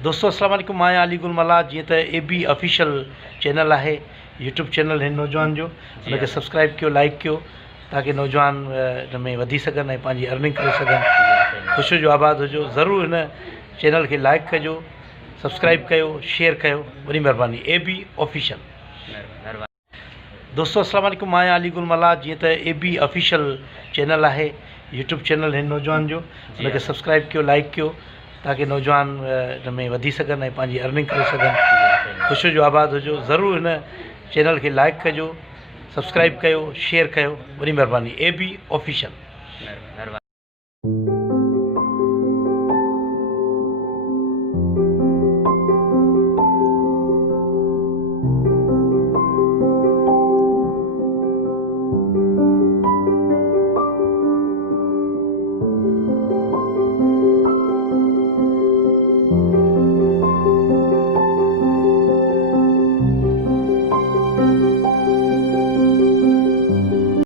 दोस्तों अस्सलाम वालेकुम। मां अली गुलमला जी तो AB ऑफिशियल चैनल है, यूट्यूब चैनल है नौजवान जो, उनके सब्सक्राइब कियो, लाइक कियो, ताकि नौजवान इन में वधी सकन ऐं पंहिंजी अर्निंग करे सकन। ख़ुशि जो आबाद हुजो। ज़रूरु हिन चैनल के लाइक कजो, सब्सक्राइब कयो, शेयर कयो। वॾी महिरबानी। AB official. दोस्तों अस्सलाम वालेकुम। मां अली गुलमला जी तो AB ऑफिशियल चैनल है, यूट्यूब चैनल है नौजवान जो, उनके सब्सक्राइब कियो, लाइक कियो, ताकि नौजवान इन में वधी सकन ऐं पंहिंजी अर्निंग करे सकन। ख़ुशि जो आबाद हुजो। ज़रूरु हिन चैनल के लाइक कजो, सब्सक्राइब कयो, शेयर कयो। वॾी महिरबानी। AB official.